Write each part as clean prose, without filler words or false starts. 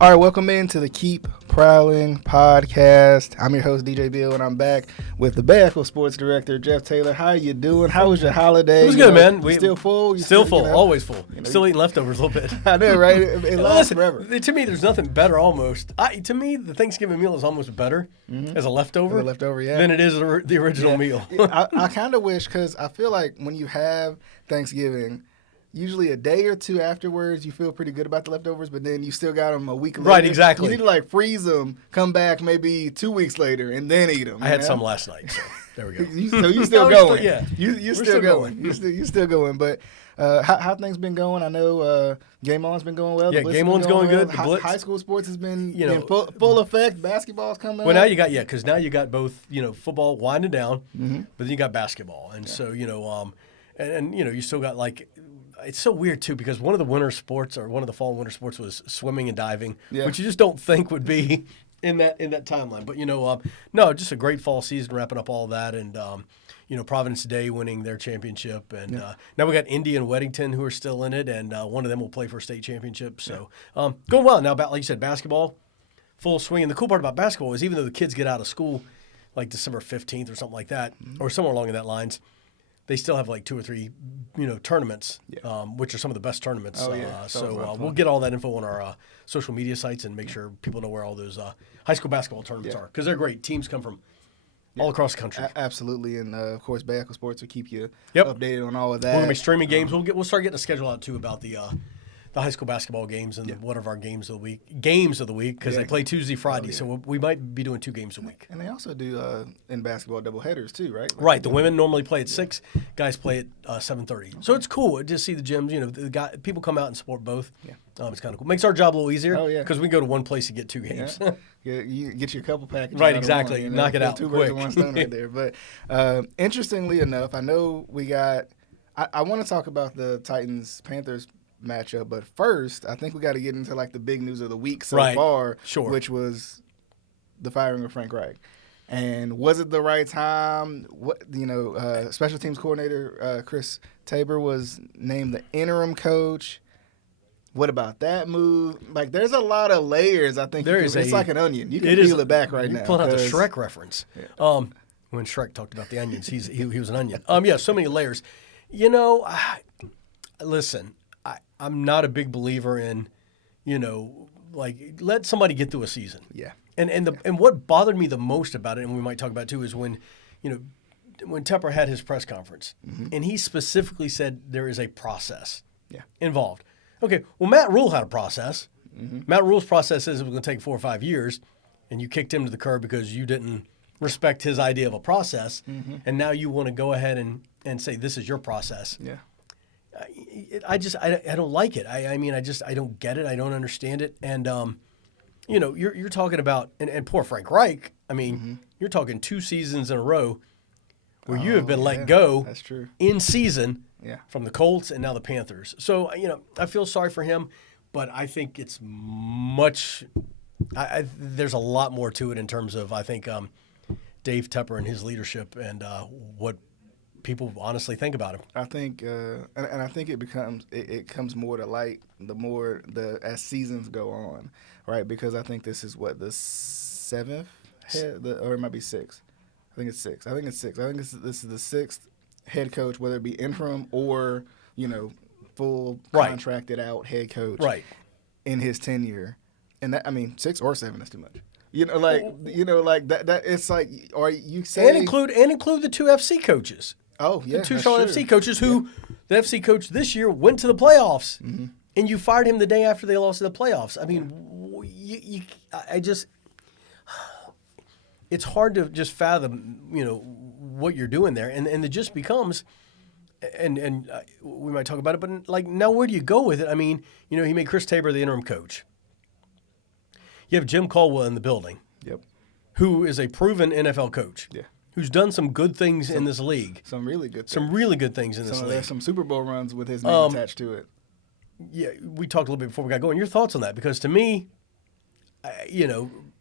All right, welcome into the Keep Prowling podcast. I'm your host, DJ Beal, and I'm back with the Bahakel sports director, Jeff Taylor. How you doing? How was your holiday? It was good, man. We still full? Still full, always full. Still eating leftovers a little bit. I know, right? It lasts forever. To me, there's nothing better almost. To me, the Thanksgiving meal is almost better as a leftover, than it is the original meal. I kind of wish, because I feel like when you have Thanksgiving, usually a day or two afterwards, you feel pretty good about the leftovers, but then you still got them a week later. Right, exactly. You need to freeze them, come back maybe 2 weeks later, and then eat them. I had some last night, so there we go. So you still going? Yeah, you're still going. You're still going. But how things been going? I know Game On's been going well. Yeah, Game On's going good. The Blitz, high school sports has been full effect. Basketball's coming. Well, now you got both football winding down, but then you got basketball, and so and you still got It's so weird, too, because one of the fall and winter sports was swimming and diving, which you just don't think would be in that timeline. But, no, just a great fall season, wrapping up all of that. And, Providence Day winning their championship. And now we got Indy and Weddington who are still in it, and one of them will play for a state championship. So going well. Now, like you said, basketball, full swing. And the cool part about basketball is even though the kids get out of school like December 15th or something like that, or somewhere along in that lines, they still have 2 or 3, tournaments, which are some of the best tournaments. Oh, yeah. So we'll get all that info on our social media sites and make sure people know where all those high school basketball tournaments are, because they're great. Teams come from all across the country. Absolutely, and of course, Bahakel Sports will keep you updated on all of that. We're gonna be streaming games. We'll start getting a schedule out too about the high school basketball games and one of our games of the week, because they play Tuesday, Friday, so we might be doing 2 games a week. And they also do in basketball doubleheaders too, right? Right. The women normally play at 6, guys play at 7:30. So it's cool to see the gyms. People come out and support both. Yeah. It's kind of cool. Makes our job a little easier. Oh, yeah. Because we go to one place to get 2 games. Yeah. You get your couple packages. Right. Exactly. Knock it out. 2 birds with one stone right there. But interestingly enough, I know we got. I want to talk about the Titans-Panthers matchup, but first I think we got to get into the big news of the week so far, which was the firing of Frank Reich. And was it the right time? Special teams coordinator Chris Tepper was named the interim coach. What about that move? There's a lot of layers. I think it's like an onion. You can peel it back right now. You're pulling out the Shrek reference. Yeah. When Shrek talked about the onions, he was an onion. So many layers. Listen. I'm not a big believer in, let somebody get through a season. Yeah. And what bothered me the most about it, and we might talk about it too, is when Tepper had his press conference, and he specifically said there is a process involved. Okay, well, Matt Rule had a process. Matt Rule's process says it was going to take 4 or 5 years, and you kicked him to the curb because you didn't respect his idea of a process, and now you want to go ahead and say this is your process. Yeah. I don't like it. I don't get it. I don't understand it. And you're talking about and poor Frank Reich. You're talking 2 seasons in a row where you have been let go. That's true. In season. Yeah. From the Colts and now the Panthers. So I feel sorry for him, but I think it's much. There's a lot more to it in terms of Dave Tepper and his leadership and what people honestly think about him. I think, and I think it comes more to light as seasons go on, right? Because I think this is the 7th or it might be 6th. I think it's 6. I think this is the 6th head coach, whether it be interim or full contracted out head coach, in his tenure. And that 6 or 7 is too much. That it's are you saying and include the 2 FC coaches. Oh, yeah. The 2 Charlotte FC coaches who the FC coach this year went to the playoffs, and you fired him the day after they lost to the playoffs. It's hard to just fathom, what you're doing there. And it just becomes, and we might talk about it, but now where do you go with it? He made Chris Tabor the interim coach. You have Jim Caldwell in the building, who is a proven NFL coach. Yeah. Who's done some good things in this league. Some really good things. Some really good things in this league. There's some Super Bowl runs with his name attached to it. Yeah, we talked a little bit before we got going. Your thoughts on that? Because to me,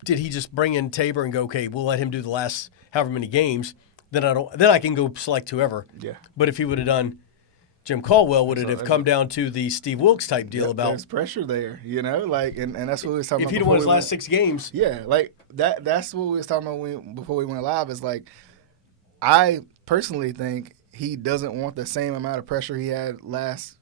did he just bring in Tabor and go, okay, we'll let him do the last however many games, then I can go select whoever. Yeah. But if he would have done Jim Caldwell, would it have come down to the Steve Wilkes type deal about there's pressure there, like, and that's what we was talking if about. he'd won his last 6 games? Yeah, like that's what we was talking about before we went live. Is like, I personally think he doesn't want the same amount of pressure he had last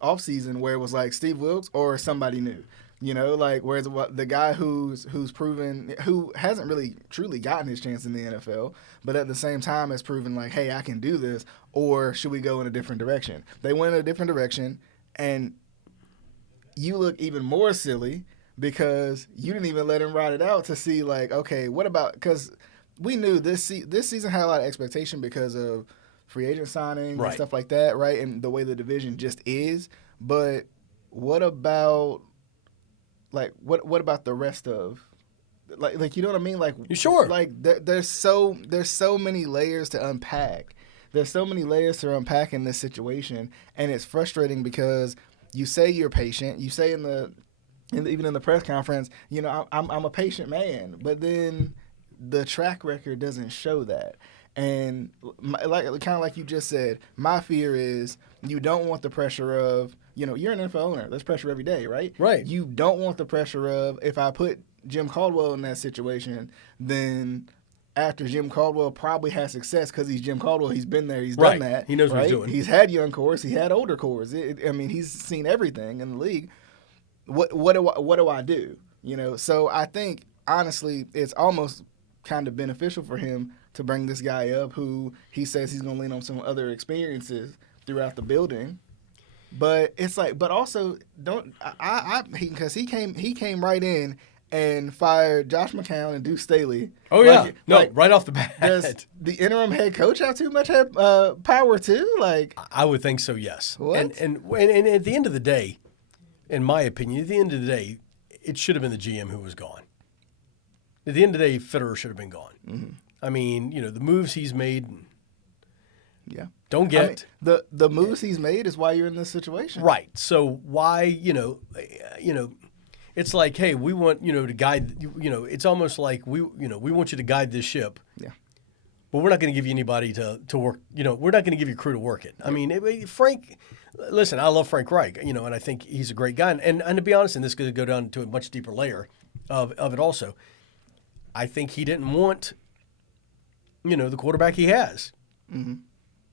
offseason, where it was like Steve Wilkes or somebody new. Like, whereas the guy who's proven, who hasn't really truly gotten his chance in the NFL, but at the same time has proven like, hey, I can do this, or should we go in a different direction? They went in a different direction, and you look even more silly because you didn't even let him ride it out to see, like, okay, what about, because we knew this season had a lot of expectation because of free agent signing and stuff like that, right? And the way the division just is. But what about, like, what about the rest of, like you know what I mean? Like, you sure? Like there's so many layers to unpack. There's so many layers to unpack in this situation, and it's frustrating because you say you're patient. You say even in the press conference, I'm a patient man, but then the track record doesn't show that. And kind of like you just said, my fear is you don't want the pressure of, you're an NFL owner. There's pressure every day, right? Right. You don't want the pressure of, if I put Jim Caldwell in that situation, then after Jim Caldwell probably has success because he's Jim Caldwell. He's been there. He's done that. He knows what he's doing. He's had young cores. He had older cores. He's seen everything in the league. What do I do? So I think, honestly, it's almost kind of beneficial for him to bring this guy up who he says he's going to lean on some other experiences throughout the building. But it's like, but also because he came right in and fired Josh McCown and Duke Staley. Oh yeah, right off the bat. Does the interim head coach have too much power too? Like, I would think so. Yes. What? And at the end of the day, in my opinion, at the end of the day, it should have been the GM who was gone. At the end of the day, Fitterer should have been gone. Mm-hmm. I mean, the moves he's made. Yeah. Don't get the moves he's made is why you're in this situation. Right. So why, it's like, hey, we want, to guide, it's almost like we want you to guide this ship. Yeah. But we're not going to give you anybody to work, we're not going to give you crew to work it. I mean, Frank, listen, I love Frank Reich, and I think he's a great guy. And to be honest, and this could go down to a much deeper layer of it also, I think he didn't want, the quarterback he has. Mm-hmm.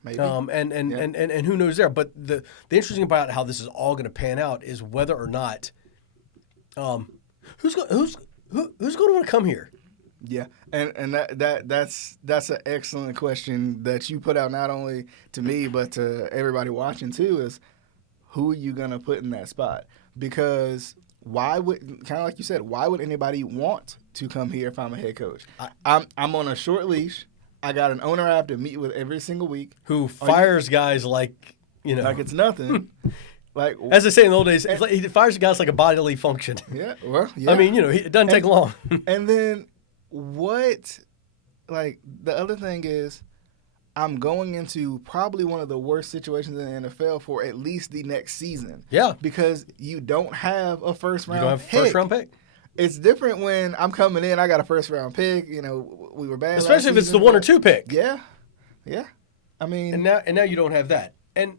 Maybe. And who knows there. But the interesting about how this is all going to pan out is whether or not who's going to want to come here. Yeah, and that's an excellent question that you put out, not only to me but to everybody watching too, is who are you going to put in that spot? Because why would, kind of like you said, why would anybody want to come here if I'm a head coach? I'm on a short leash. I got an owner I have to meet with every single week. Who fires guys like, like it's nothing. Like, as they say in the old days, he fires guys like a bodily function. Yeah, well, yeah. I mean, it doesn't take long. And then the other thing is, I'm going into probably one of the worst situations in the NFL for at least the next season. Yeah. Because you don't have a first-round pick. You don't have a first-round pick? It's different when I'm coming in, I got a first-round pick. We were bad especially if it's the 1 or 2 pick. Yeah. Yeah. I mean. And now you don't have that. And,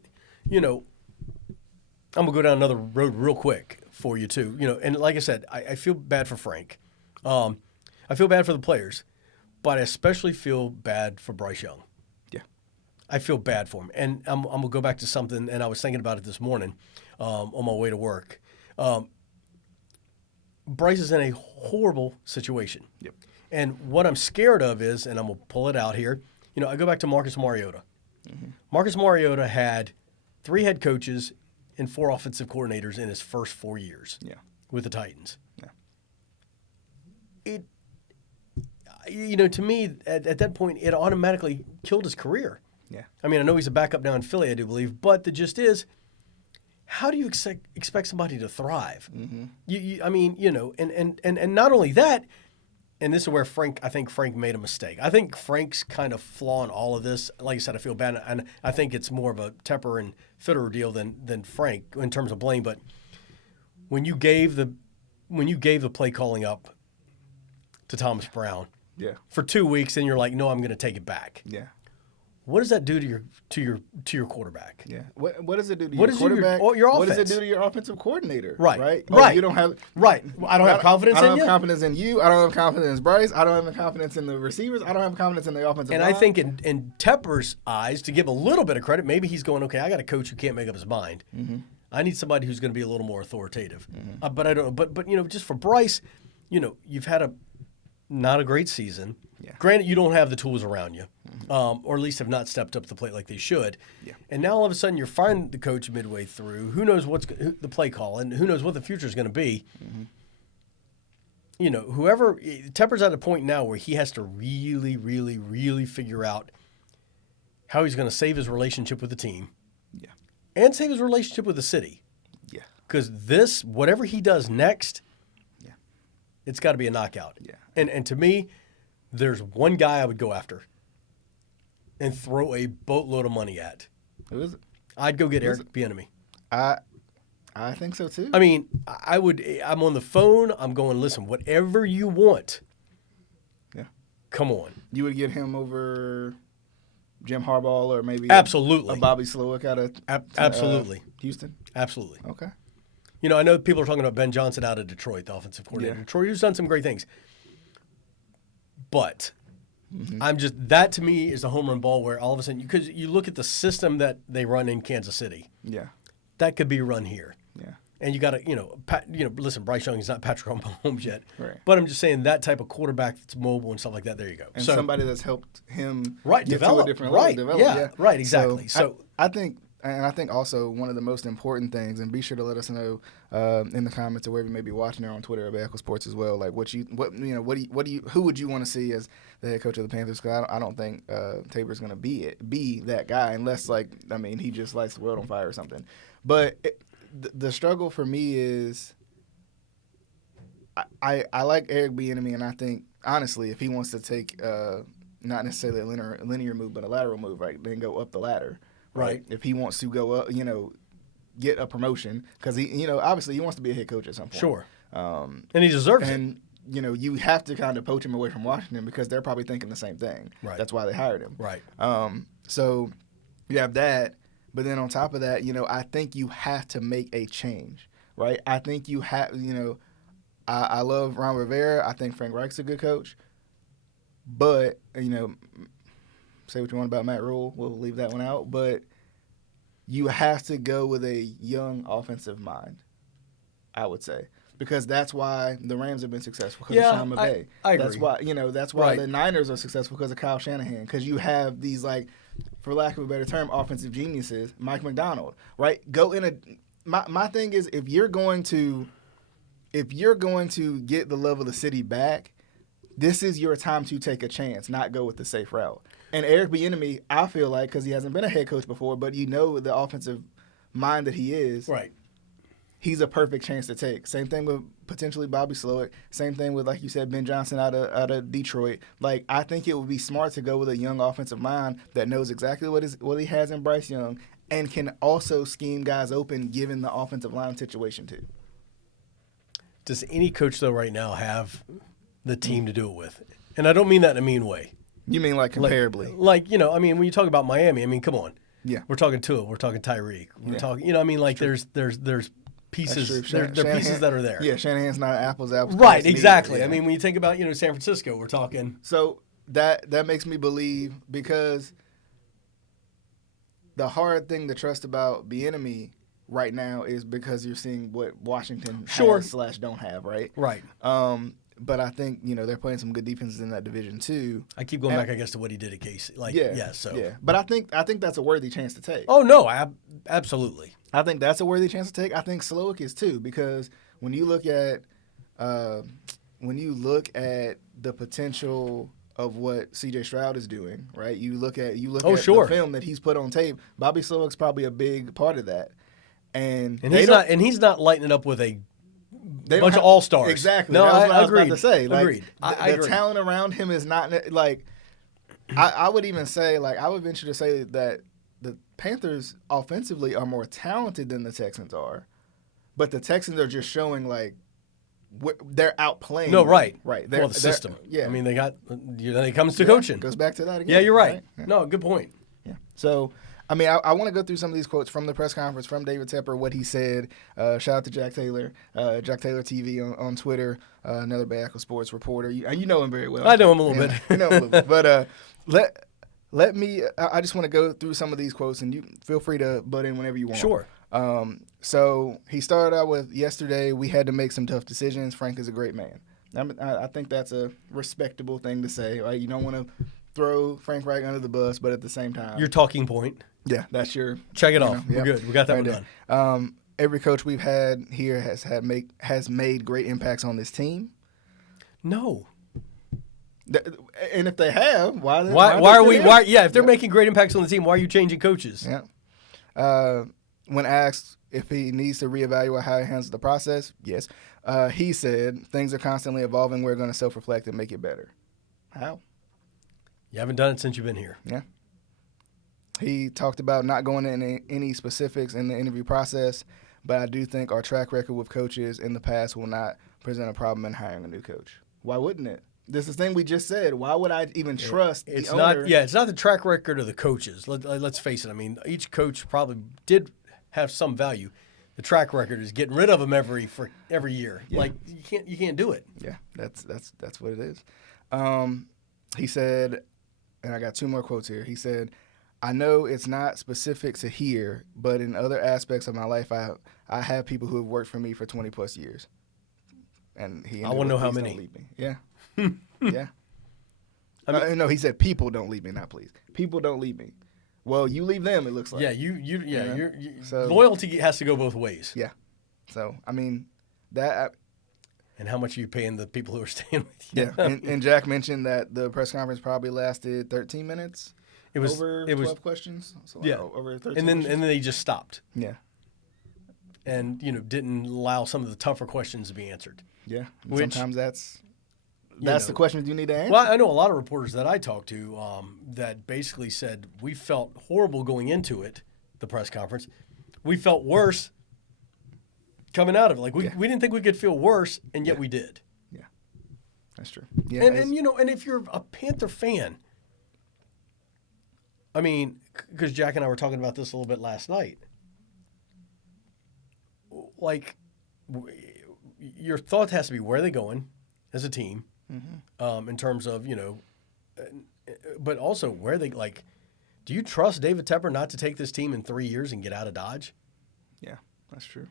I'm going to go down another road real quick for you, too. And like I said, I feel bad for Frank. I feel bad for the players. But I especially feel bad for Bryce Young. Yeah. I feel bad for him. And I'm going to go back to something, and I was thinking about it this morning on my way to work. Bryce is in a horrible situation. Yep. And what I'm scared of is, and I'm going to pull it out here, I go back to Marcus Mariota. Mm-hmm. Marcus Mariota had 3 head coaches and 4 offensive coordinators in his first 4 years with the Titans. Yeah. To me, at that point, it automatically killed his career. Yeah. I mean, I know he's a backup now in Philly, I do believe, but the gist is, how do you expect somebody to thrive? Mm-hmm. And not only that, and this is where I think Frank made a mistake. I think Frank's kind of flaw in all of this. Like I said, I feel bad, and I think it's more of a Tepper and Fitterer deal than Frank in terms of blame. But when you gave the play calling up to Thomas Brown, yeah, for 2 weeks, and you're like, no, I'm going to take it back. Yeah. what does that do to your quarterback? Yeah. What does it do to What your does it do to quarterback? your What does it offense? do to your offensive coordinator? Right. Right. Right. Oh, you don't have. Right. I don't have confidence I don't in have you. confidence in you. I don't have confidence in Bryce. I don't have confidence in the receivers. I don't have confidence in the offensive And line. I think in Tepper's eyes, to give a little bit of credit, maybe he's going, okay, I got a coach who can't make up his mind. Mm-hmm. I need somebody who's going to be a little more authoritative. Mm-hmm. But I don't. But just for Bryce, you've had not a great season. Yeah. Granted, you don't have the tools around you, or at least have not stepped up to the plate like they should. Yeah. And now all of a sudden you're firing the coach midway through. Who knows what's the play call, and who knows what the future is going to be. Mm-hmm. Whoever Tepper's at a point now where he has to really, really, really figure out how he's going to save his relationship with the team, and save his relationship with the city. Yeah. Because whatever he does next, it's got to be a knockout. Yeah. And to me, there's one guy I would go after and throw a boatload of money at. Who is it? I'd go get Eric Bieniemy. I think so too. I mean, I would. I'm on the phone. I'm going, listen, whatever you want. Yeah. Come on. You would get him over Jim Harbaugh or maybe absolutely a Bobby Slowick out of absolutely Houston? Absolutely. Okay. I know people are talking about Ben Johnson out of Detroit, the offensive coordinator. Yeah. Detroit, who's done some great things. But that to me is a home run ball where all of a sudden, because you look at the system that they run in Kansas City. Yeah. That could be run here. Yeah. And you got to, listen, Bryce Young is not Patrick Mahomes yet. Right. But I'm just saying that type of quarterback that's mobile and stuff like that, there you go. And somebody that's helped him get develop, to a different level. Develop. Yeah, right, exactly. So I think also one of the most important things, and be sure to let us know in the comments or wherever you may be watching, or on Twitter at Bahakel Sports as well. Like who would you want to see as the head coach of the Panthers? Because I don't think Tabor's going to be that guy unless he just lights the world on fire or something. But the struggle for me is I like Eric Bieniemy, and I think honestly if he wants to take not necessarily a linear move but a lateral move, right, then go up the ladder. Right. If he wants to go up, get a promotion, because he, obviously he wants to be a head coach at some point. Sure. And he deserves it. And, you have to kind of poach him away from Washington because they're probably thinking the same thing. Right. That's why they hired him. Right. So you have that. But then on top of that, I think you have to make a change. Right. I think you have, I love Ron Rivera. I think Frank Reich's a good coach. But, say what you want about Matt Rule. We'll leave that one out. But you have to go with a young offensive mind, I would say. Because that's why the Rams have been successful, because of Sean McVay. I agree. That's why the Niners are successful, because of Kyle Shanahan. Because you have these, for lack of a better term, offensive geniuses, Mike McDonald, right? My thing is, if you're going to get the love of the city back, this is your time to take a chance, not go with the safe route. And Eric Bieniemy, I feel like, because he hasn't been a head coach before, but the offensive mind that he is, right? He's a perfect chance to take. Same thing with potentially Bobby Slowick. Same thing with, like you said, Ben Johnson out of Detroit. I think it would be smart to go with a young offensive mind that knows exactly what he has in Bryce Young and can also scheme guys open given the offensive line situation too. Does any coach though right now have the team to do it with? And I don't mean that in a mean way. You mean comparably? When you talk about Miami, come on. Yeah. We're talking Tua. We're talking Tyreek. We're talking, there's pieces. There are pieces that are there. Yeah, Shanahan's not apples. Right, exactly. Yeah. When you think about, San Francisco, we're talking. So that makes me believe, because the hard thing to trust about Bieniemy right now is because you're seeing what Washington has / don't have, right? Right. But I think, they're playing some good defenses in that division too. I keep going back, I guess, to what he did at Casey. But I think that's a worthy chance to take. Oh, no, absolutely. I think that's a worthy chance to take. I think Slowick is too, because when you look at the potential of what C.J. Stroud is doing, right? You look at the film that he's put on tape. Bobby Slowick's probably a big part of that, and he's not lighting it up with a bunch of all-stars. Exactly. No, I was agreed. about to say. Agreed. I the agree. talent around him is not I would even say, I would venture to say that the Panthers offensively are more talented than the Texans are, but the Texans are just showing they're outplaying. No, right. Right. The system. Yeah. They got. It comes to coaching. Goes back to that again. Yeah, you're right. Yeah. No, good point. So, I mean, I want to go through some of these quotes from the press conference from David Tepper, what he said. Shout out to Jack Taylor TV on Twitter, another Bahakel sports reporter. You know him very well. I know him a little bit. You know him a little bit. But let me. I just want to go through some of these quotes, and you feel free to butt in whenever you want. Sure. So he started out with, yesterday we had to make some tough decisions. Frank is a great man. I think that's a respectable thing to say. Right? You don't want to throw Frank Reich under the bus, but at the same time, Your talking point. yeah, that's your Check it off. We're good. We got that right one there. done. Every coach we've had here has made great impacts on this team. No. And if they have, why are we? Why? Yeah, if they're making great impacts on the team, why are you changing coaches? Yeah. When asked if he needs to reevaluate how he handles the process, yes. He said things are constantly evolving. We're going to self-reflect and make it better. How? You haven't done it since you've been here. Yeah. He talked about not going into any specifics in the interview process, but I do think our track record with coaches in the past will not present a problem in hiring a new coach. Why wouldn't it? This is the thing we just said. Why would I even trust the owner? It's not the track record of the coaches. Let's face it. I mean, each coach probably did have some value. The track record is getting rid of them every year. Yeah. Like you can't do it. Yeah, that's what it is. He said, and I got two more quotes here. He said, "I know it's not specific to here, but in other aspects of my life, I have people who have worked for me for 20 plus years." And I want to know how many. Don't leave me. Yeah, yeah. No, he said people don't leave me, not please. People don't leave me. Well, you leave them. It looks like. Yeah, So, loyalty has to go both ways. Yeah. So I mean that. And how much are you paying the people who are staying with you? Yeah, and Jack mentioned that the press conference probably lasted 13 minutes. It was 12 questions. So yeah, over 13. And then they just stopped. Yeah. And didn't allow some of the tougher questions to be answered. Yeah. Which, sometimes that's the questions you need to answer. Well, I know a lot of reporters that I talked to that basically said we felt horrible going into it, the press conference. We felt worse coming out of it. Like we didn't think we could feel worse, and yet we did. Yeah, that's true. Yeah, and if you're a Panther fan, I mean, because Jack and I were talking about this a little bit last night. Like, your thought has to be where are they going as a team, in terms of but also where they like. Do you trust David Tepper not to take this team in 3 years and get out of Dodge? Yeah, that's true.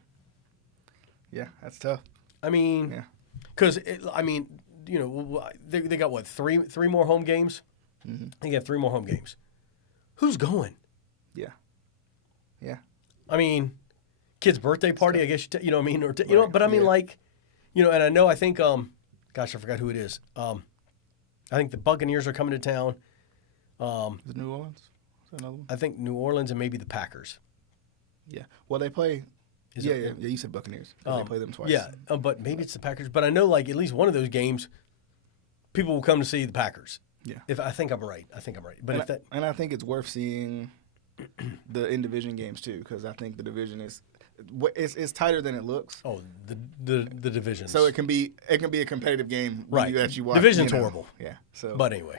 Yeah, that's tough. I mean, because they got what three more home games. Mm-hmm. They got 3 more home games. Who's going? Yeah. I mean, kid's birthday party. I guess you know what I mean, or But I mean, and I know I think gosh, I forgot who it is. I think the Buccaneers are coming to town. The New Orleans. Is that another one? I think New Orleans and maybe the Packers. Yeah. Well, they play. Yeah. You said Buccaneers. They play them twice. Yeah, but maybe it's the Packers. But I know, like, at least one of those games, people will come to see the Packers. Yeah. If I think I'm right. But and I think it's worth seeing the in-division games too, because I think the division is it's tighter than it looks. Oh, the divisions. So it can be a competitive game when you actually watch. Division's horrible. Yeah. So, but anyway,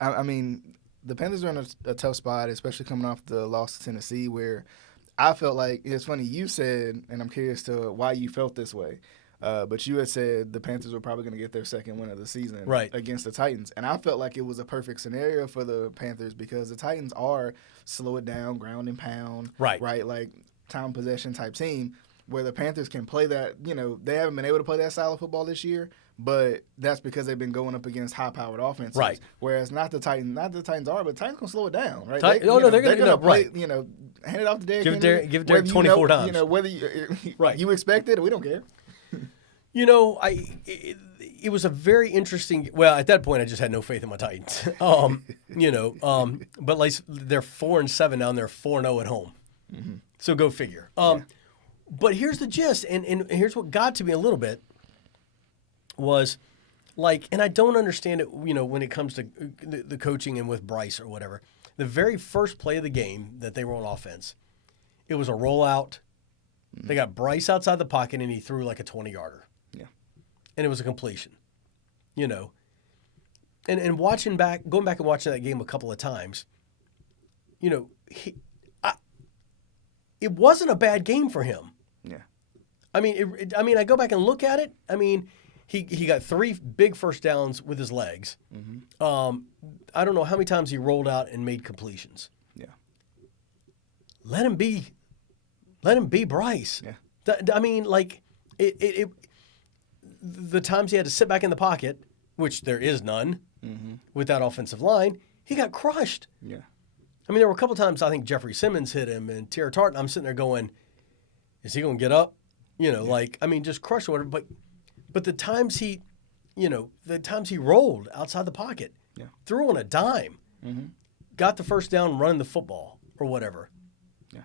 I mean, the Panthers are in a tough spot, especially coming off the loss to Tennessee, where I felt like it's funny. You said, and I'm curious to why you felt this way, but you had said the Panthers were probably going to get their second win of the season against the Titans, and I felt like it was a perfect scenario for the Panthers because the Titans are slow it down, ground and pound, right, like time possession type team, where the Panthers can play that. They haven't been able to play that style of football this year, but that's because they've been going up against high-powered offenses. Right. Whereas not the Titans are, but Titans can slow it down, right? They're going to play. Hand it off to Derrick. Give Derrick 24 times. Whether you expect it, we don't care. It was a very interesting. Well, at that point, I just had no faith in my Titans. But like they're 4-7 now, and they're 4-0 at home. Mm-hmm. So go figure. But here's the gist, and here's what got to me a little bit was like, and I don't understand it. When it comes to the coaching and with Bryce or whatever. The very first play of the game that they were on offense, it was a rollout. They got Bryce outside the pocket, and he threw like a 20-yarder. Yeah. And it was a completion. And going back and watching that game a couple of times, it wasn't a bad game for him. Yeah. I mean, I go back and look at it. I mean, he got 3 big first downs with his legs. Mm-hmm. I don't know how many times he rolled out and made completions. Yeah. Let him be Bryce. Yeah. I mean, like the times he had to sit back in the pocket, which there is none with that offensive line, he got crushed. Yeah. I mean, there were a couple times I think Jeffrey Simmons hit him and Tierra Tartan. I'm sitting there going, is he going to get up? Just crush or whatever. But the times he rolled outside the pocket, threw on a dime, got the first down running the football or whatever. Yeah.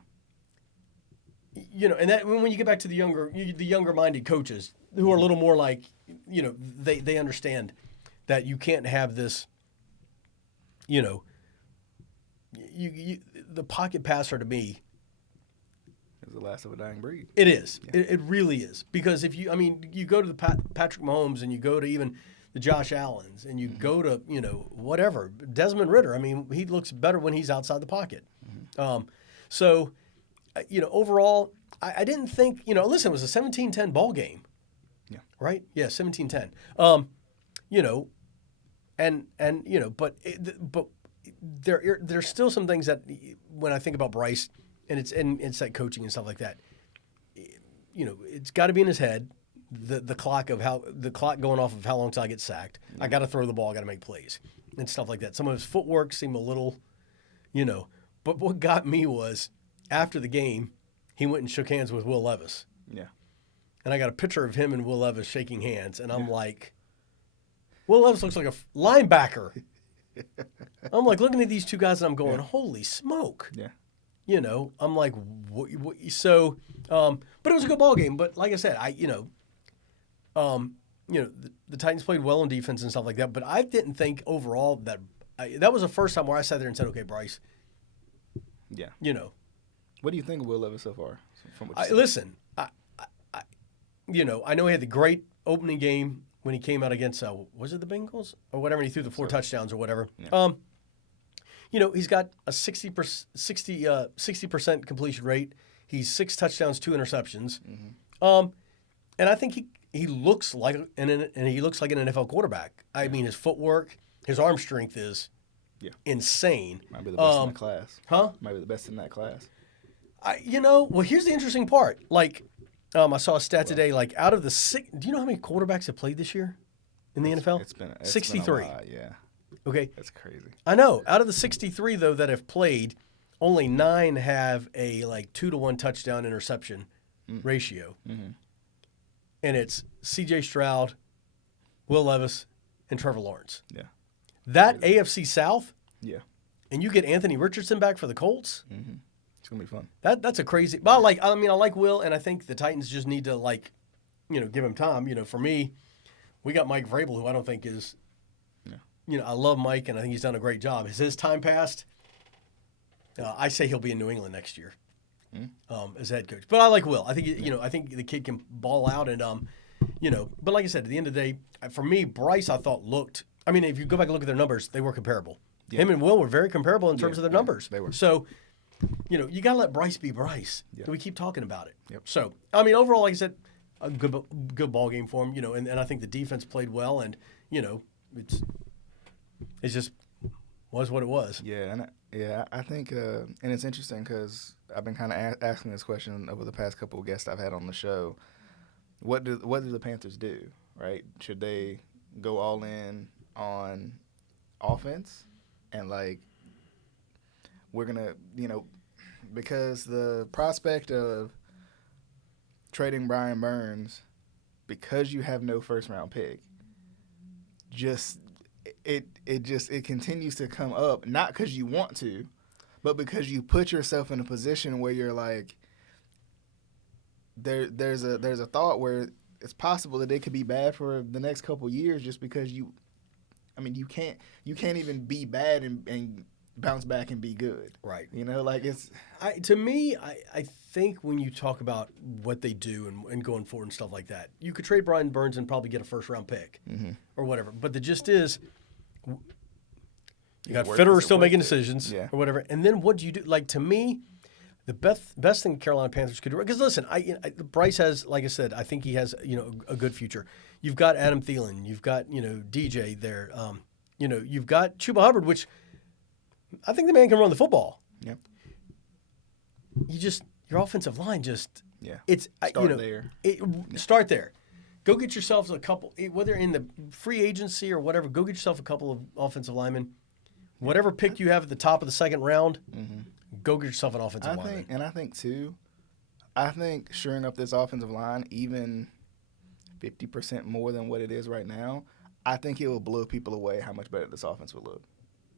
And that when you get back to the younger minded coaches who are a little more like, they understand that you can't have this, the pocket passer to me is the last of a dying breed. It is. Yeah. It really is. Because if you go to the Patrick Mahomes and you go to even the Josh Allens and you go to, whatever, Desmond Ridder, I mean, he looks better when he's outside the pocket. Overall, I didn't think, listen, it was a 17-10 ball game. Yeah. Right? Yeah, 17-10. But there's still some things that when I think about Bryce and it's that coaching and stuff like that, it's got to be in his head, the clock going off of how long till I get sacked. I got to throw the ball, I got to make plays and stuff like that. Some of his footwork seemed a little, but what got me was after the game, he went and shook hands with Will Levis. Yeah. And I got a picture of him and Will Levis shaking hands, and I'm like, Will Levis looks like a linebacker. I'm like looking at these two guys, and I'm going, holy smoke. Yeah. I'm like, what? So, but it was a good ball game. But like I said, the Titans played well on defense and stuff like that. But I didn't think overall that was the first time where I sat there and said, okay, Bryce. Yeah. What do you think of Will Levis so far? From what listen, I know he had the great opening game when he came out against, was it the Bengals or whatever? And he threw the 4 touchdowns or whatever. Yeah. He's got a 60% completion rate. He's 6 touchdowns, 2 interceptions. Mm-hmm. And I think he looks like an NFL quarterback. I mean, his footwork, his arm strength is insane. Might be the best in the class. Huh? Might be the best in that class. Well, here's the interesting part. Like, I saw a stat today. Like, out of the 6, do you know how many quarterbacks have played this year in the NFL? It's been 63. Been a lot, yeah. Okay. That's crazy. I know. Out of the 63 though that have played, only 9 have a 2-to-1 touchdown interception ratio. Mm-hmm. And it's C.J. Stroud, Will Levis, and Trevor Lawrence. Yeah. That AFC South. Yeah. And you get Anthony Richardson back for the Colts. Mm-hmm. It's gonna be fun. That's a crazy. But I like Will, and I think the Titans just need to give him time. For me, we got Mike Vrabel, who I don't think is. I love Mike, and I think he's done a great job. Has his time passed? I say he'll be in New England next year as head coach. But I like Will. I think I think the kid can ball out, and But like I said, at the end of the day, for me, Bryce, I thought looked. I mean, if you go back and look at their numbers, they were comparable. Yeah. Him and Will were very comparable in terms of their numbers. They were. So, you got to let Bryce be Bryce. Yeah. We keep talking about it. Yep. So, I mean, overall, like I said, a good ball game for him. And I think the defense played well, and it just was what it was. Yeah, and I think, and it's interesting because I've been kind of asking this question over the past couple of guests I've had on the show. What do the Panthers do, right? Should they go all in on offense and we're gonna, because the prospect of trading Brian Burns because you have no first round pick, it continues to come up, not because you want to, but because you put yourself in a position where you're like, there's a thought where it's possible that they could be bad for the next couple years just because you can't even be bad and bounce back and be good. Right. To me, I think when you talk about what they do and going forward and stuff like that, you could trade Brian Burns and probably get a first round pick or whatever. But the gist is, You got Fitterer still making decisions Yeah. or whatever. And then what do you do? Like, to me, the best thing Carolina Panthers could do, because listen, Bryce has, like I said, I think he has, a good future. You've got Adam Thielen. You've got, DJ there. You've got Chuba Hubbard, which I think the man can run the football. Yep. Your offensive line just, yeah. It's, there. Start there. Go get yourselves a couple, whether in the free agency or whatever, go get yourself a couple of offensive linemen. Whatever pick you have at the top of the second round, go get yourself an offensive lineman. And I think, too, shoring up this offensive line even 50% more than what it is right now, I think it will blow people away how much better this offense would look.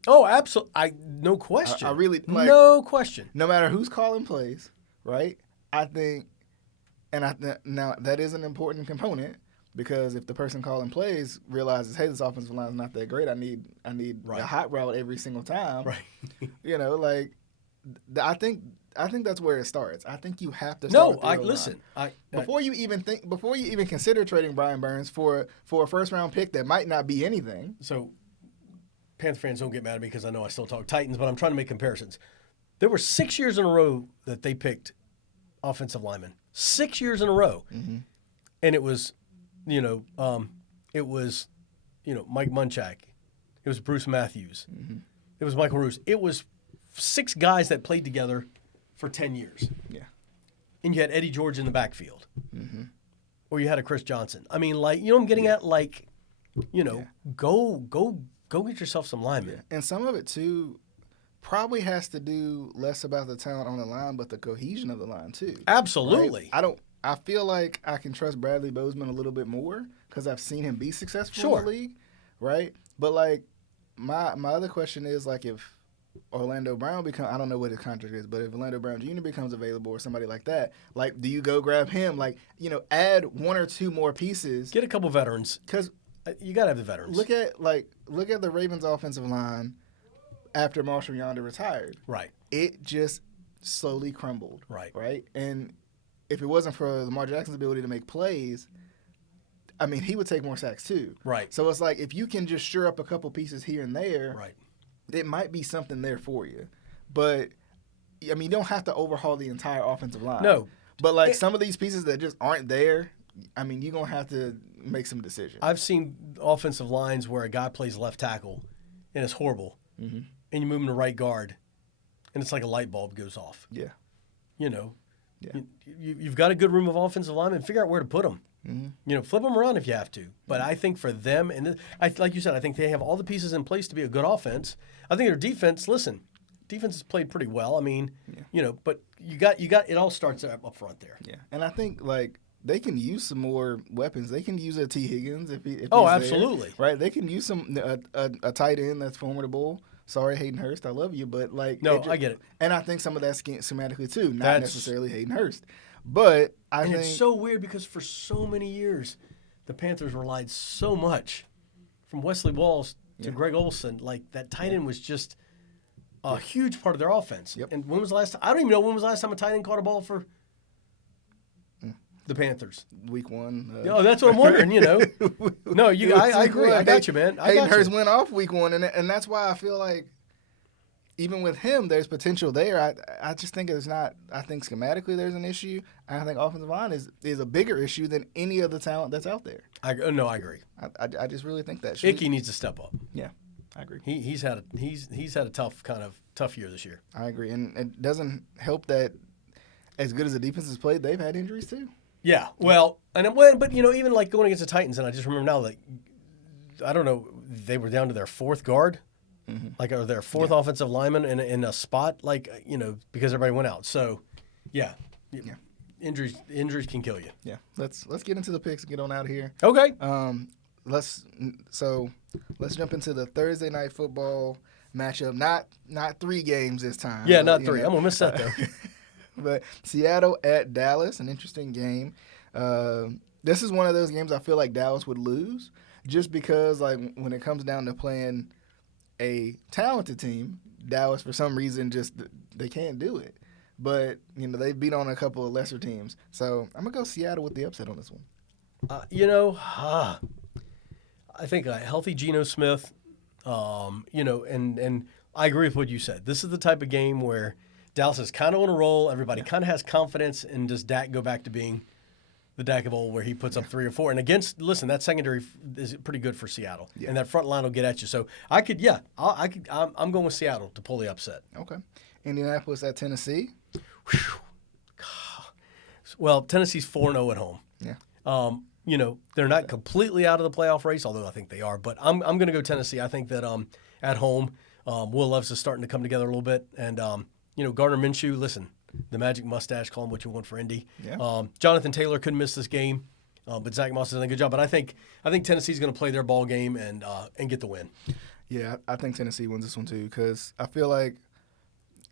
Oh, absolutely. No question. I really, no question. No matter who's calling plays, right? I think, now that is an important component, because if the person calling plays realizes, hey, this offensive line is not that great, I need right. a hot route every single time. Right. I think that's where it starts. I think you have to start. No, listen. Before you even consider trading Brian Burns for a first round pick that might not be anything. So, Panther fans, don't get mad at me because I know I still talk Titans, but I'm trying to make comparisons. There were 6 years in a row that they picked offensive linemen. 6 years in a row, and it was. Mike Munchak. It was Bruce Matthews. It was Michael Roos. It was 6 guys that played together for 10 years. Yeah. And you had Eddie George in the backfield. Or you had a Chris Johnson. I mean, what I'm getting at? Go get yourself some linemen. Yeah. And some of it, too, probably has to do less about the talent on the line, but the cohesion of the line, too. Absolutely. Right? I feel like I can trust Bradley Bozeman a little bit more because I've seen him be successful in the league, right? But, my other question is, if Orlando Brown I don't know what his contract is, but if Orlando Brown Jr. becomes available or somebody like that, do you go grab him? Add 1 or 2 more pieces. Get a couple veterans. Because you got to have the veterans. Look at the Ravens' offensive line after Marshall Yonder retired. Right. It just slowly crumbled. Right. Right? And if it wasn't for Lamar Jackson's ability to make plays, I mean, he would take more sacks too. Right. So it's if you can just shore up a couple pieces here and there, right, it might be something there for you. But, I mean, you don't have to overhaul the entire offensive line. No. But, some of these pieces that just aren't there, I mean, you're going to have to make some decisions. I've seen offensive lines where a guy plays left tackle, and it's horrible, and you move him to right guard, and it's like a light bulb goes off. Yeah. Yeah. You've got a good room of offensive linemen. Figure out where to put them. Flip them around if you have to. But I think for them, and like you said, I think they have all the pieces in place to be a good offense. I think their defense. Listen, defense has played pretty well. I mean, but you got it all starts up front there. Yeah, and I think they can use some more weapons. They can use a T. Higgins if he's absolutely there, right. They can use a tight end that's formidable. Sorry, Hayden Hurst, I love you, but I get it. And I think some of that's schematically too, not necessarily Hayden Hurst, but I think it's so weird because for so many years, the Panthers relied so much from Wesley Walls to Greg Olsen. That tight end was just a huge part of their offense. Yep. And when was the last time? I don't even know when was the last time a tight end caught a ball for the Panthers. Week 1. That's what I'm wondering. No, I agree. I got you, man. Hayden Hurst went off week 1, and that's why I feel like even with him, there's potential there. I just think it's not. I think schematically there's an issue. I think offensive line is a bigger issue than any of the talent that's out there. I agree. I just really think that Icky needs to step up. Yeah, I agree. He's had a tough year this year. I agree, and it doesn't help that as good as the defense has played, they've had injuries too. Yeah, well, but even going against the Titans, and I just remember now I don't know, they were down to their 4th guard, or their 4th offensive lineman in a spot, because everybody went out. So, yeah. Injuries can kill you. Yeah, let's get into the picks and get on out of here. Okay. Let's jump into the Thursday night football matchup. Not 3 games this time. Yeah, not 3. I'm gonna miss that though. But Seattle at Dallas, an interesting game. This is one of those games I feel like Dallas would lose just because, when it comes down to playing a talented team, Dallas, for some reason, just they can't do it. But, they've beat on a couple of lesser teams. So I'm going to go Seattle with the upset on this one. I think a healthy Geno Smith, And I agree with what you said. This is the type of game where Dallas is kind of on a roll. Everybody kind of has confidence, and does Dak go back to being the Dak of old where he puts up 3 or 4? And that secondary is pretty good for Seattle, and that front line will get at you. So I'm going with Seattle to pull the upset. Okay. Indianapolis at Tennessee. Whew. Well, Tennessee's 4-0 at home. Yeah. They're not completely out of the playoff race, although I think they are. But I'm going to go Tennessee. I think that at home, Will Levis is starting to come together a little bit. And, Gardner Minshew, listen, the magic mustache, call him what you want for Indy. Yeah. Jonathan Taylor couldn't miss this game, but Zach Moss has done a good job. But I think Tennessee's going to play their ball game and get the win. Yeah, I think Tennessee wins this one too because I feel like,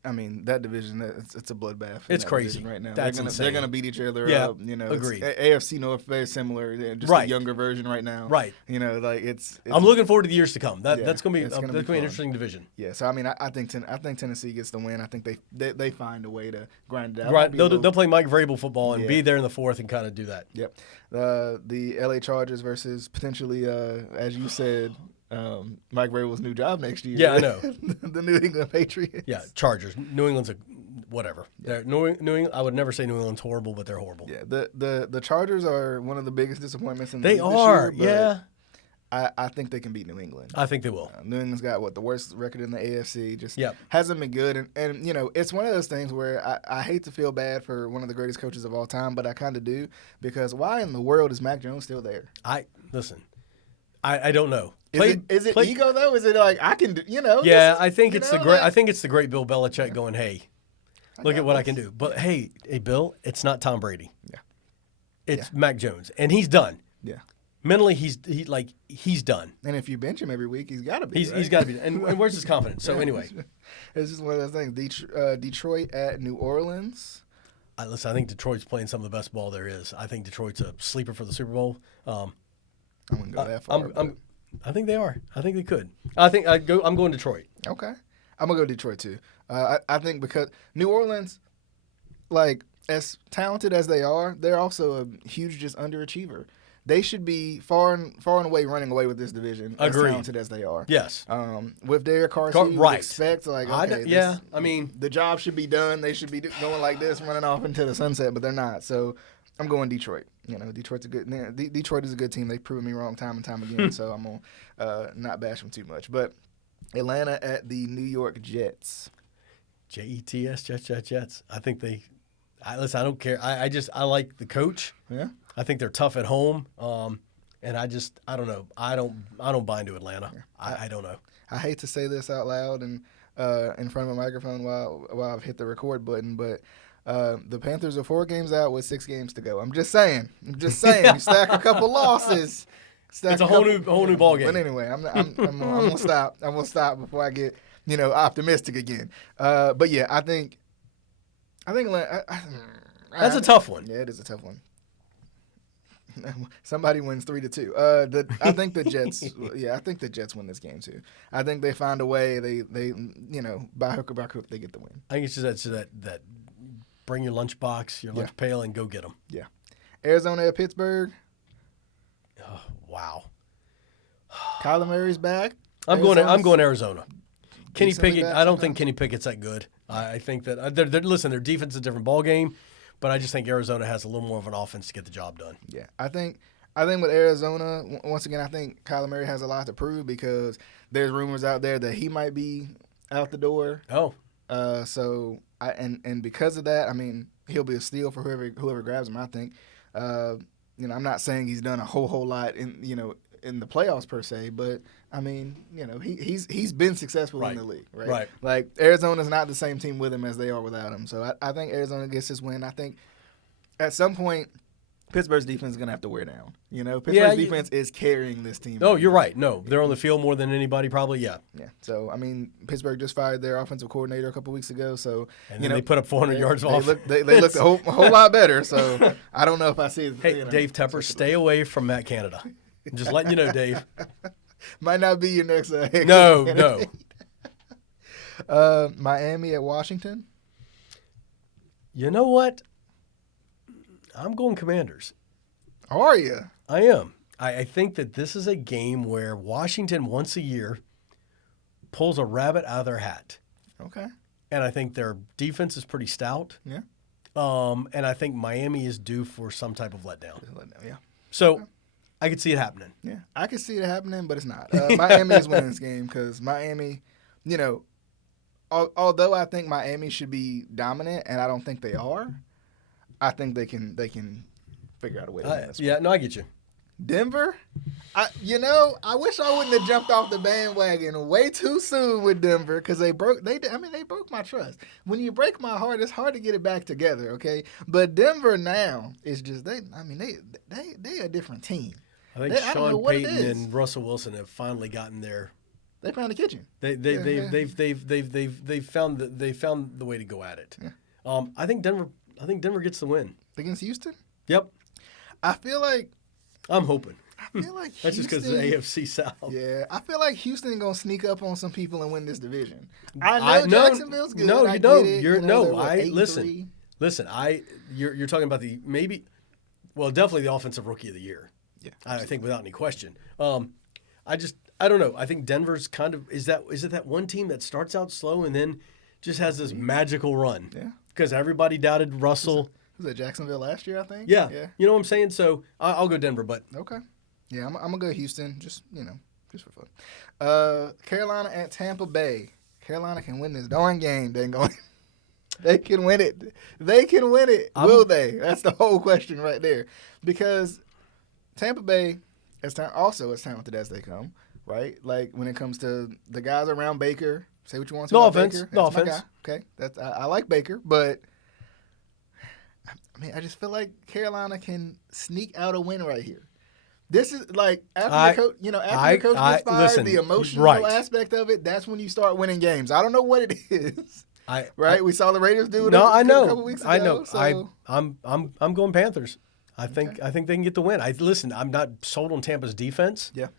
that division, it's a bloodbath. It's crazy right now. That's they're gonna beat each other up. Agreed. AFC North very similar, just a younger version right now. Right. It's I'm looking forward to the years to come. That's gonna be an interesting division. Yeah. So I think Tennessee gets the win. I think they find a way to grind it out. Right. They'll play Mike Vrabel football and be there in the fourth and kind of do that. Yep. The LA Chargers versus potentially, as you said, Mike Vrabel's new job next year. Yeah, I know. The New England Patriots. Yeah, Chargers. New England's whatever. Yeah. New England. I would never say New England's horrible, but they're horrible. Yeah, the Chargers are one of the biggest disappointments in the league this year. They are. Yeah. I think they can beat New England. I think they will. New England's got the worst record in the AFC. Just yep. hasn't been good, and it's one of those things where I hate to feel bad for one of the greatest coaches of all time, but I kind of do because why in the world is Mac Jones still there? I don't know. Is it ego though? Is it like I can do? Yeah, I think it's the great Bill Belichick going, hey, look at what I can do. But hey, Bill, it's not Tom Brady. Yeah, it's Mac Jones, and he's done. Yeah, mentally he's done. And if you bench him every week, he's got to be. He's got to be. And where's his confidence? So anyway, it's just one of those things. Detroit at New Orleans. Listen, I think Detroit's playing some of the best ball there is. I think Detroit's a sleeper for the Super Bowl. I wouldn't go that far. I think they are. I think they could. I'm going Detroit. Okay. I'm going to go Detroit, too. I think because New Orleans, as talented as they are, they're also a huge just underachiever. They should be far and away running away with this division. Agreed. As talented as they are. Yes. With Derek Carr, you would expect, the job should be done. They should be going like this, running off into the sunset, but they're not. So I'm going Detroit. Detroit is a good team. They've proven me wrong time and time again, so I'm going to not bash them too much. But Atlanta at the New York Jets. Jets, Jets. I think listen, I don't care. I like the coach. Yeah. I think they're tough at home. And I don't know. I don't buy into Atlanta. Yeah. I don't know. I hate to say this out loud and in front of a microphone while I've hit the record button, but the Panthers are 4 games out with 6 games to go. I'm just saying. You stack a couple losses. It's a whole new ball game. But anyway, I'm gonna stop. I'm gonna stop before I get optimistic again. But yeah, I think that's a tough one. Yeah, it is a tough one. Somebody wins 3-2. I think the Jets. Yeah, I think the Jets win this game too. I think they find a way. They by hook or by crook they get the win. I think it's just that bring your lunchbox, your lunch pail, and go get them. Yeah. Arizona at Pittsburgh. Oh, wow. Kyler Murray's back. I'm going Arizona. Kenny Pickett. I don't think Kenny Pickett's that good. I think that their defense is a different ball game, but I just think Arizona has a little more of an offense to get the job done. Yeah, I think with Arizona, once again, I think Kyler Murray has a lot to prove because there's rumors out there that he might be out the door. Oh. And because of that, he'll be a steal for whoever grabs him. I think. I'm not saying he's done a whole lot in the playoffs per se, but he's been successful in the league, right? Right. Like Arizona's not the same team with him as they are without him. So I think Arizona gets this win. I think at some point Pittsburgh's defense is gonna have to wear down. Pittsburgh's defense is carrying this team. Oh, you're right. No, they're on the field more than anybody, probably. Yeah. Yeah. So Pittsburgh just fired their offensive coordinator a couple weeks ago. So and they put up 400 yards off. They looked a whole lot better. So I don't know if I see. Hey, Dave Tepper, stay away from Matt Canada. I'm just letting you know, Dave. Might not be your next. No. Miami at Washington. You know what? I'm going Commanders. Are you? I am. I think that this is a game where Washington once a year pulls a rabbit out of their hat. Okay. And I think their defense is pretty stout. Yeah. And I think Miami is due for some type of letdown. Yeah. So I could see it happening. Yeah. I could see it happening, but it's not. Miami is winning this game because Miami, although I think Miami should be dominant, and I don't think they are, I think they can figure out a way to win this one. Yeah, no, I get you. Denver, I wish I wouldn't have jumped off the bandwagon way too soon with Denver because they broke my trust. When you break my heart, it's hard to get it back together, okay? But Denver now is just they a different team. I think Sean Payton and Russell Wilson have finally gotten there. They found the kitchen. They've found the way to go at it. Yeah. I think Denver gets the win Against Houston? Yep. I feel like that's just because of the AFC South. Yeah, I feel like Houston gonna sneak up on some people and win this division. I know Jacksonville's good. No, you don't. Listen. You're talking about definitely the offensive rookie of the year. Yeah, I think without any question. I don't know. I think Denver's kind of is it that one team that starts out slow and then just has this magical run. Yeah, because everybody doubted Russell. Was it Jacksonville last year? I think. Yeah. You know what I'm saying? So I'll go Denver, but okay. Yeah, I'm gonna go Houston. Just for fun. Carolina at Tampa Bay. Carolina can win this darn game. They can win it. They can win it. Will they? That's the whole question right there. Because Tampa Bay is also as talented as they come, right? Like when it comes to the guys around Baker. Say what you want to about Baker. No offense. My guy. Okay, I like Baker, but I just feel like Carolina can sneak out a win right here. This is like after the coach gets fired, the emotional aspect of it. That's when you start winning games. I don't know what it is. We saw the Raiders do it. I know. A couple weeks ago. I know. So. I'm going Panthers. I think they can get the win. I'm not sold on Tampa's defense. Yeah.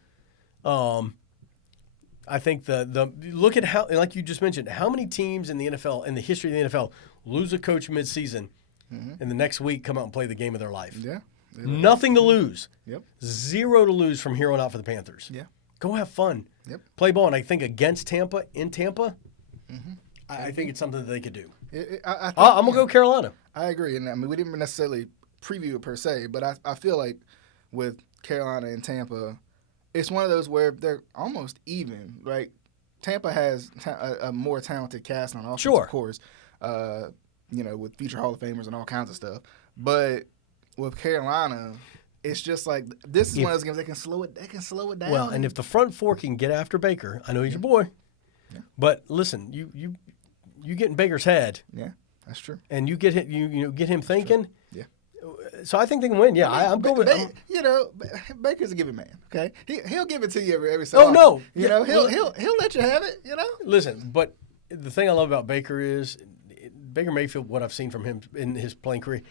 I think the look at how, like you just mentioned, how many teams in the NFL, in the history of the NFL, lose a coach midseason, and the next week come out and play the game of their life. Yeah. Nothing to lose. Yep. 0 to lose from here on out for the Panthers. Yeah. Go have fun. Yep. Play ball. And I think against Tampa, in Tampa, I think it's something that they could do. I'm going to go Carolina. I agree. And we didn't necessarily preview it per se, but I feel like with Carolina and Tampa, it's one of those where they're almost even. Like Tampa has a more talented cast on offense, of course, with future Hall of Famers and all kinds of stuff. But with Carolina, it's just like this is one of those games they can slow it down. Well, and if the front four can get after Baker, I know he's your boy, but listen, you get in Baker's head. Yeah, that's true. And you get him, you get him thinking. Yeah. So I think they can win. Yeah, I'm going with. Baker's a giving man. Okay, he'll give it to you every so often. No, he'll let you have it. Listen, but the thing I love about Baker is Baker Mayfield. What I've seen from him in his playing career,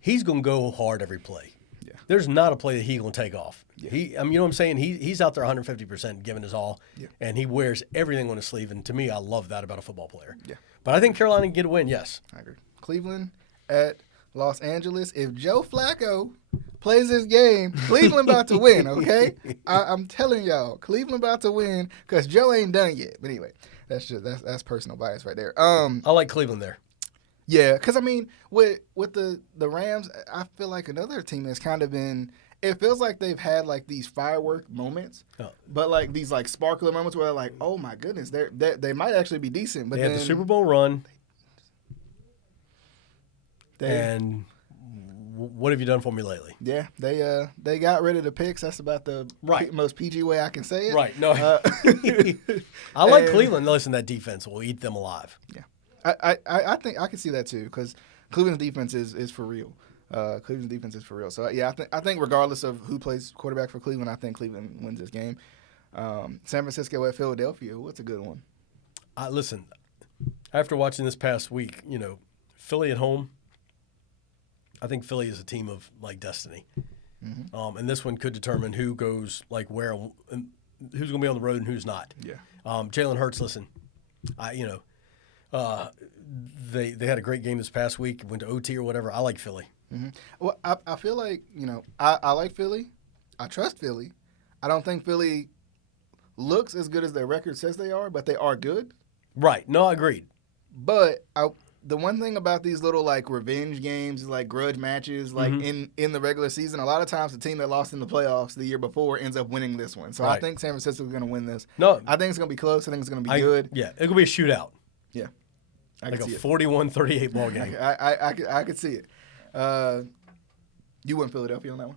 he's going to go hard every play. Yeah. There's not a play that he's going to take off. Yeah. You know what I'm saying? He's out there 150% giving his all, and he wears everything on his sleeve. And to me, I love that about a football player. Yeah. But I think Carolina can get a win. Yes. I agree. Cleveland at Los Angeles. If Joe Flacco plays this game, Cleveland about to win, okay? I'm telling y'all, Cleveland about to win because Joe ain't done yet. But anyway, that's personal bias right there. I like Cleveland there. Yeah, because, with the Rams, I feel like another team that's kind of been – it feels like they've had, like, these firework moments, but, like, these, like, sparkler moments where they're like, oh, my goodness, they might actually be decent. But they had the Super Bowl run. And what have you done for me lately? Yeah, they got rid of the picks. That's about the most PG way I can say it. Right. No, I like Cleveland. Listen, that defense will eat them alive. Yeah, I think I can see that too because Cleveland's defense is for real. Cleveland's defense is for real. So yeah, I think regardless of who plays quarterback for Cleveland, I think Cleveland wins this game. San Francisco at Philadelphia. What's a good one? Listen, after watching this past week, Philly at home. I think Philly is a team of like destiny, and this one could determine who goes like where and who's going to be on the road and who's not. Yeah. Jalen Hurts. Listen, they had a great game this past week. Went to OT or whatever. I like Philly. Mm-hmm. Well, I feel like I like Philly. I trust Philly. I don't think Philly looks as good as their record says they are, but they are good. Right. No, agreed. But the one thing about these little like revenge games, like grudge matches, like in the regular season, a lot of times the team that lost in the playoffs the year before ends up winning this one. So I think San Francisco's going to win this. No, I think it's going to be close. I think it's going to be good. Yeah, it could be a shootout. Yeah, like a 41-38 ball game. I could see it. You went Philadelphia on that one?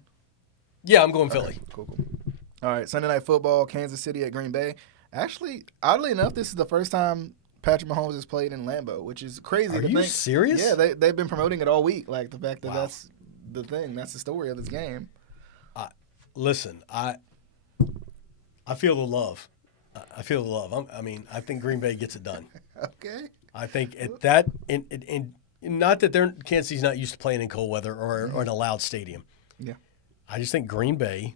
Yeah, I'm going Philly. Cool. All right, Sunday Night Football, Kansas City at Green Bay. Actually, oddly enough, this is the first time Patrick Mahomes has played in Lambeau, which is crazy to think. Are you serious? Yeah, they've been promoting it all week. Like the fact that that's the thing. That's the story of this game. Listen, I feel the love. I feel the love. I think Green Bay gets it done. Okay. I think at that, not that Kansas City's not used to playing in cold weather or in a loud stadium. Yeah. I just think Green Bay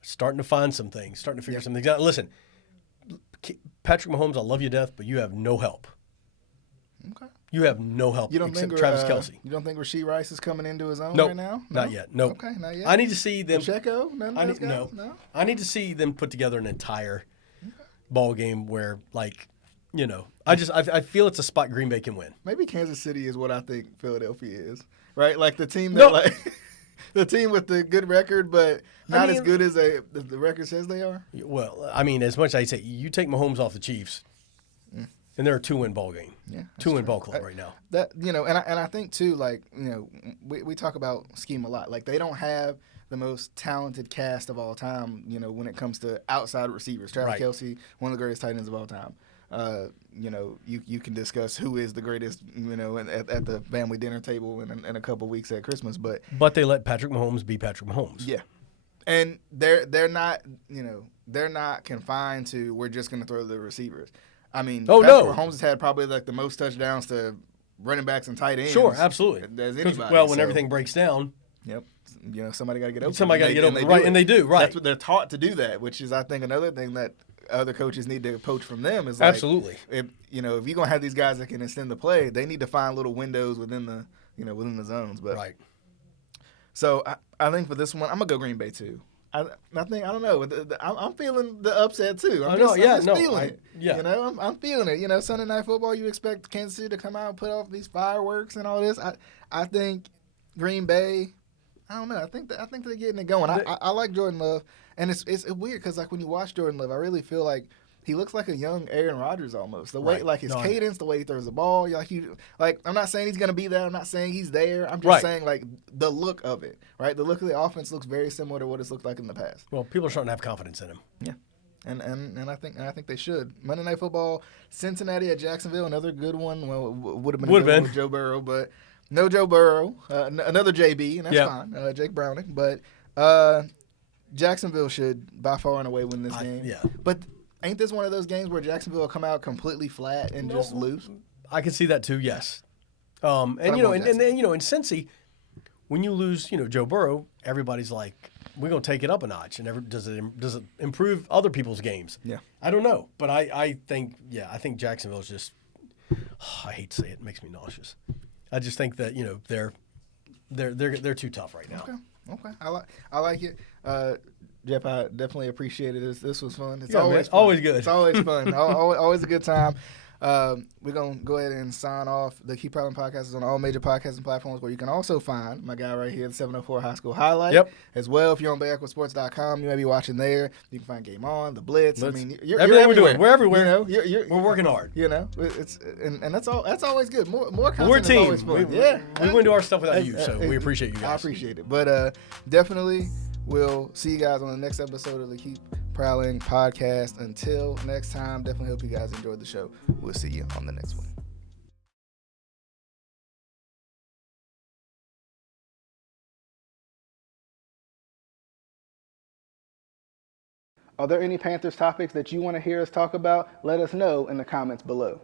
starting to find some things, starting to figure some things out. Listen, Patrick Mahomes, I love you to death, but you have no help. Okay. You have no help except Travis Kelce. You don't think Rashee Rice is coming into his own right now? No? Not yet. No. Okay, not yet. I need to see them. Pacheco? None of those guys? No. I need to see them put together an entire ball game where, like, I feel it's a spot Green Bay can win. Maybe Kansas City is what I think Philadelphia is, right? Like the team that the team with the good record, but not as good as the record says they are. Well, as much as I say, you take Mahomes off the Chiefs, and they're a 2-win ball game. Yeah, 2-win ball club right now. That and I think too, like we talk about scheme a lot. Like they don't have the most talented cast of all time. When it comes to outside receivers, Travis Kelce, one of the greatest tight ends of all time. You can discuss who is the greatest, at the family dinner table in a couple weeks at Christmas, but they let Patrick Mahomes be Patrick Mahomes. Yeah, and they're not they're not confined to we're just going to throw the receivers. Patrick Mahomes has had probably like the most touchdowns to running backs and tight ends. Sure, absolutely. As anybody. Well, when everything breaks down. Yep. Somebody got to get open. Somebody got to get open, right? And they do, right? That's what they're taught to do that, which is I think another thing that other coaches need to poach from them is like, absolutely. If you're gonna have these guys that can extend the play, they need to find little windows within the within the zones. But right. So I think for this one, I'm gonna go Green Bay too. I don't know. I'm feeling the upset too. I'm feeling it. Yeah. I'm feeling it. Sunday Night Football, you expect Kansas City to come out and put off these fireworks and all this. I think Green Bay. I don't know. I think they're getting it going. I like Jordan Love, and it's weird because like when you watch Jordan Love, I really feel like he looks like a young Aaron Rodgers almost. The way like his cadence, the way he throws the ball. I'm not saying he's gonna be that. I'm not saying he's there. I'm just saying like the look of it. Right, the look of the offense looks very similar to what it's looked like in the past. Well, people are starting to have confidence in him. Yeah. And I think they should. Monday Night Football, Cincinnati at Jacksonville, another good one. Well, would have been a good one with Joe Burrow, but no Joe Burrow. Another JB, and that's fine. Jake Browning, but Jacksonville should by far and away win this game. Yeah. But ain't this one of those games where Jacksonville will come out completely flat and just lose? I can see that too. Yes. And in Cincy, when you lose, Joe Burrow, everybody's like, we're going to take it up a notch. And does it improve other people's games? Yeah. I don't know. But I think Jacksonville's just, I hate to say it, it makes me nauseous. I just think that, they're too tough right now. Okay. I like it. Jeff, I definitely appreciate it. This was fun. It's always good. It's always fun. always a good time. We're going to go ahead and sign off. The Keep Prowling podcast is on all major podcasting platforms where you can also find my guy right here, the 704 High School Highlight. As well, if you're on BahakelSports.com, you may be watching there. You can find Game On, The Blitz. Everything you're everywhere. We're doing. We're everywhere. We're working hard. It's and that's all. That's always good. More content we're a team. Is always fun. We wouldn't do our stuff without you, so we appreciate you guys. I appreciate it. But definitely, we'll see you guys on the next episode of the Keep Prowling podcast. Until next time, definitely hope you guys enjoyed the show. We'll see you on the next one. Are there any Panthers topics that you want to hear us talk about? Let us know in the comments below.